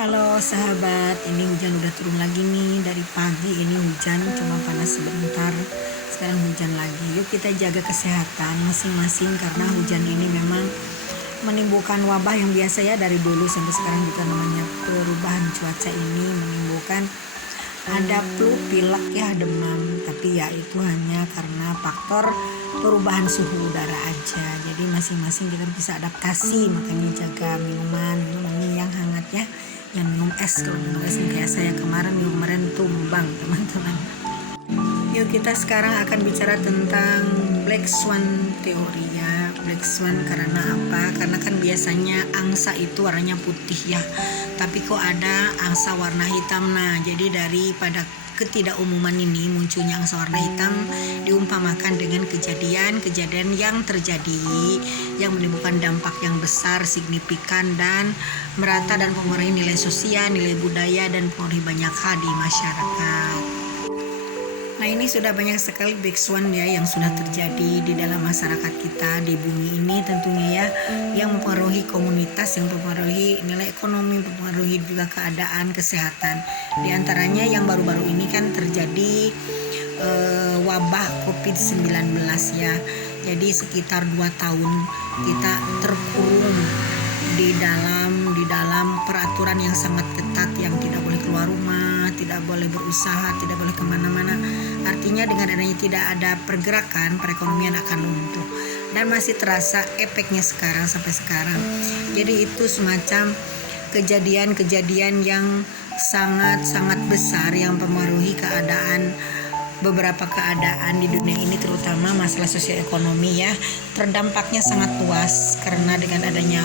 Halo sahabat, ini hujan udah turun lagi nih. Dari pagi ini hujan, cuma panas sebentar. Sekarang hujan lagi. Yuk kita jaga kesehatan masing-masing, karena hujan ini memang menimbulkan wabah yang biasa ya, dari dulu sampai sekarang juga. Namanya perubahan cuaca ini menimbulkan ada flu, pilek ya, demam. Tapi ya itu hanya karena faktor perubahan suhu udara aja. Jadi masing-masing kita bisa adaptasi. Makanya jaga minuman ini yang hangat ya. Yang minum es, kalau minum es kayak saya kemarin tumbang teman-teman. Yuk kita sekarang akan bicara tentang Black Swan teori ya. Black Swan karena apa? Karena kan biasanya angsa itu warnanya putih ya, tapi kok ada angsa warna hitam. Nah, jadi daripada ketidakumuman ini munculnya angsa warna hitam diumpamakan dengan kejadian yang terjadi yang menimbulkan dampak yang besar, signifikan dan merata, dan mempengaruhi nilai sosial, nilai budaya, dan mempengaruhi banyak hal di masyarakat. Nah, ini sudah banyak sekali Black Swan ya yang sudah terjadi di dalam masyarakat kita di bumi ini tentunya ya, yang mempengaruhi komunitas, yang mempengaruhi nilai ekonomi, mempengaruhi juga keadaan kesehatan. Di antaranya yang baru-baru ini kan terjadi wabah COVID-19 ya. Jadi sekitar 2 tahun kita terkurung di dalam peraturan yang sangat ketat, yang tidak boleh keluar rumah, tidak boleh berusaha, tidak boleh kemana-mana. Artinya dengan adanya tidak ada pergerakan, perekonomian akan lumpuh, dan masih terasa efeknya sampai sekarang. Jadi itu semacam kejadian-kejadian yang sangat-sangat besar yang mempengaruhi beberapa keadaan di dunia ini, terutama masalah sosial ekonomi ya. Terdampaknya sangat luas karena dengan adanya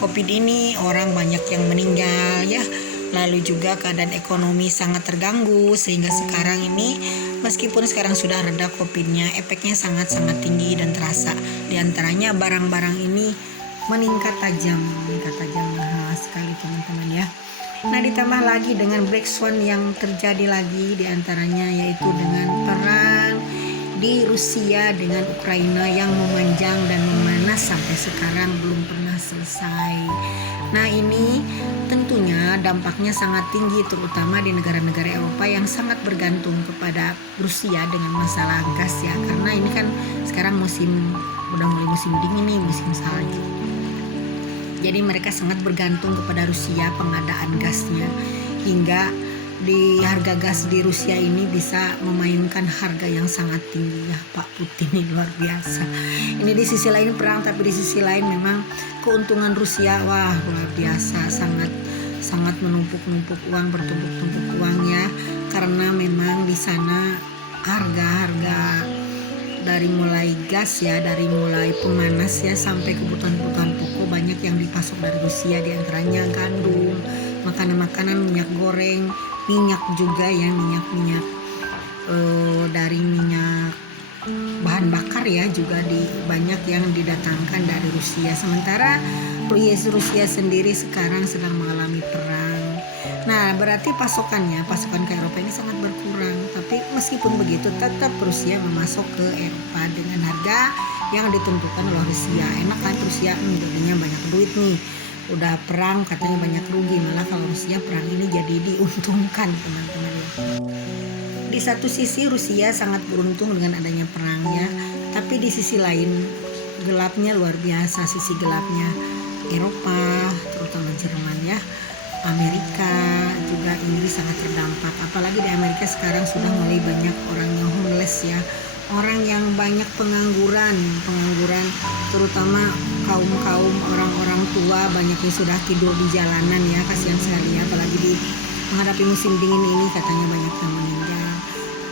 COVID ini orang banyak yang meninggal ya. Lalu juga keadaan ekonomi sangat terganggu, sehingga sekarang ini meskipun sekarang sudah reda COVID-nya, efeknya sangat-sangat tinggi dan terasa. Di antaranya barang-barang ini meningkat tajam mahal sekali teman-teman ya. Nah, ditambah lagi dengan Black Swan yang terjadi lagi, di antaranya yaitu dengan perang di Rusia dengan Ukraina yang memanjang dan memanas sampai sekarang belum pernah selesai. Nah, ini tentunya dampaknya sangat tinggi, terutama di negara-negara Eropa yang sangat bergantung kepada Rusia dengan masalah gas ya, karena ini kan sekarang udah mulai musim dingin nih, musim salju. Jadi mereka sangat bergantung kepada Rusia pengadaan gasnya, hingga di harga gas di Rusia ini bisa memainkan harga yang sangat tinggi ya. Pak Putin ini luar biasa. Ini di sisi lain perang, tapi di sisi lain memang keuntungan Rusia luar biasa, sangat menumpuk uang, bertumpuk-tumpuk uang ya, karena memang di sana harga dari mulai gas ya, dari mulai pemanas ya sampai kebutuhan pokok banyak yang dipasok dari Rusia, di antaranya gandum, makanan-makanan, minyak goreng, minyak juga ya, minyak dari minyak bahan bakar ya juga banyak yang didatangkan dari Rusia. Sementara Rusia sendiri sekarang sedang mengalami perang. Nah, berarti pasokan ke Eropa ini sangat berkurang. Tapi meskipun begitu tetap Rusia memasok ke Eropa dengan harga yang ditentukan oleh Rusia. Enak kan Rusia, jadinya banyak duit nih. Udah perang katanya banyak rugi, malah kalau Rusia perang ini jadi diuntungkan teman-teman ya. Di satu sisi Rusia sangat beruntung dengan adanya perangnya, tapi di sisi lain gelapnya luar biasa. Sisi gelapnya Eropa, terutama Jerman ya, Amerika juga, Inggris sangat terdampak. Apalagi di Amerika sekarang sudah mulai banyak orang yang homeless ya, orang yang banyak pengangguran, terutama kaum orang-orang tua banyak yang sudah tidur di jalanan ya, kasihan sekali ya. Apalagi di menghadapi musim dingin ini katanya banyak yang meninggal.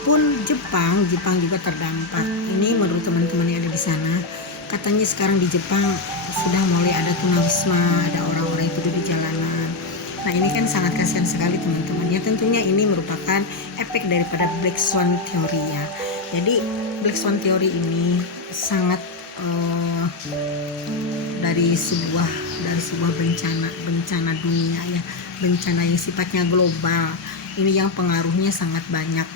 Pun Jepang juga terdampak. Ini menurut teman-teman yang ada di sana, katanya sekarang di Jepang sudah mulai ada tunawisma, ada orang-orang yang tidur di jalanan. Nah, ini kan sangat kasihan sekali teman-teman ya. Tentunya ini merupakan efek daripada Black Swan teori ya. Jadi Black Swan teori ini sangat dari sebuah bencana dunia ya, bencana yang sifatnya global. Ini yang pengaruhnya sangat banyak.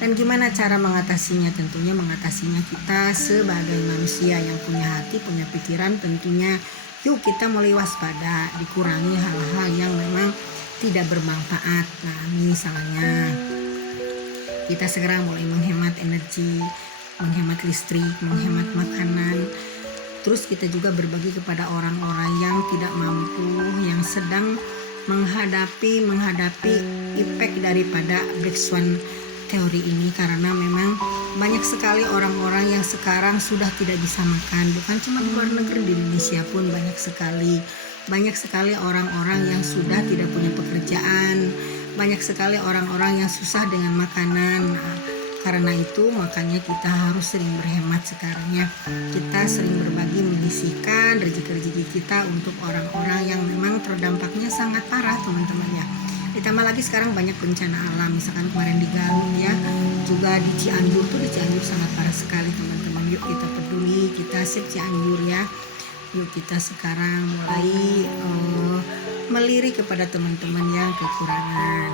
Dan gimana cara mengatasinya? Tentunya mengatasinya kita sebagai manusia yang punya hati, punya pikiran, tentunya yuk kita mulai waspada, dikurangi hal-hal yang memang tidak bermanfaat. Nah, misalnya kita sekarang mulai menghemat energi, menghemat listrik, menghemat makanan. Terus kita juga berbagi kepada orang-orang yang tidak mampu, yang sedang menghadapi efek daripada Black Swan teori ini, karena memang banyak sekali orang-orang yang sekarang sudah tidak bisa makan. Bukan cuma di luar negeri, di Indonesia pun banyak sekali orang-orang yang sudah tidak punya pekerjaan, banyak sekali orang-orang yang susah dengan makanan. Nah, karena itu makanya kita harus sering berhemat sekarang ya. Kita sering berbagi, menyisihkan rezeki-rezeki kita untuk orang-orang yang memang terdampaknya sangat parah, teman-teman ya. Ditambah lagi sekarang banyak bencana alam, misalkan kemarin di Galuh ya, juga di Cianjur sangat parah sekali, teman-teman. Yuk kita peduli, kita save Cianjur ya. Yuk kita sekarang mulai melirik kepada teman-teman yang kekurangan.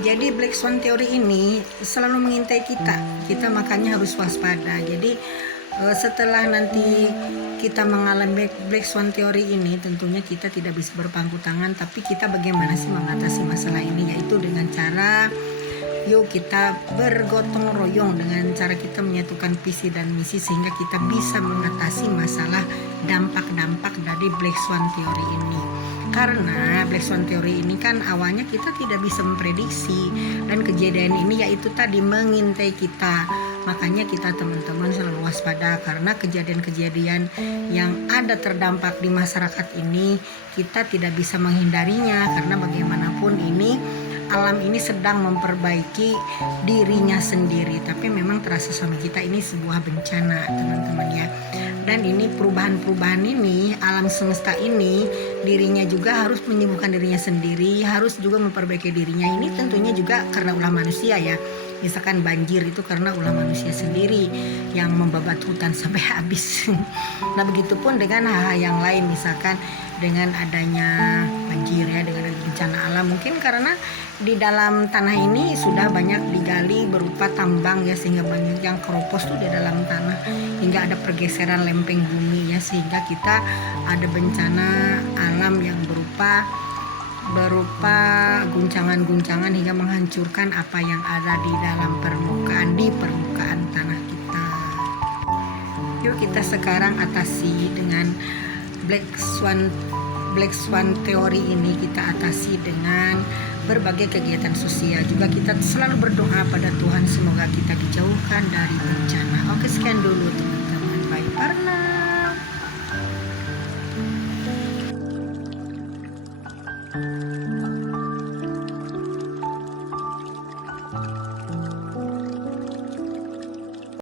Jadi Black Swan teori ini selalu mengintai kita makanya harus waspada. Jadi setelah nanti kita mengalami Black Swan teori ini, tentunya kita tidak bisa berpangku tangan, tapi kita bagaimana sih mengatasi masalah ini, yaitu dengan cara yuk kita bergotong royong, dengan cara kita menyatukan visi dan misi sehingga kita bisa mengatasi masalah dampak-dampak dari Black Swan teori ini. Karena Black Swan teori ini kan awalnya kita tidak bisa memprediksi, dan kejadian ini yaitu tadi mengintai kita. Makanya kita teman-teman selalu waspada, karena kejadian-kejadian yang ada terdampak di masyarakat ini kita tidak bisa menghindarinya, karena bagaimanapun ini alam ini sedang memperbaiki dirinya sendiri, tapi memang terasa sama kita ini sebuah bencana, teman-teman ya. Dan ini perubahan-perubahan ini, alam semesta ini dirinya juga harus menyembuhkan dirinya sendiri, harus juga memperbaiki dirinya. Ini tentunya juga karena ulah manusia ya. Misalkan banjir itu karena ulah manusia sendiri yang membabat hutan sampai habis. Nah, begitupun dengan hal-hal yang lain, misalkan dengan adanya banjir ya, dengan adanya bencana alam, mungkin karena di dalam tanah ini sudah banyak digali berupa tambang ya, sehingga banyak yang keropos tuh di dalam tanah, hingga ada pergeseran lempeng bumi ya, sehingga kita ada bencana alam yang berupa guncangan-guncangan hingga menghancurkan apa yang ada di dalam permukaan tanah kita. Yuk kita sekarang atasi dengan Black Swan teori ini, kita atasi dengan berbagai kegiatan sosial. Juga kita selalu berdoa pada Tuhan semoga kita dijauhkan dari bencana. Oke, sekian dulu teman-teman. Bye for now.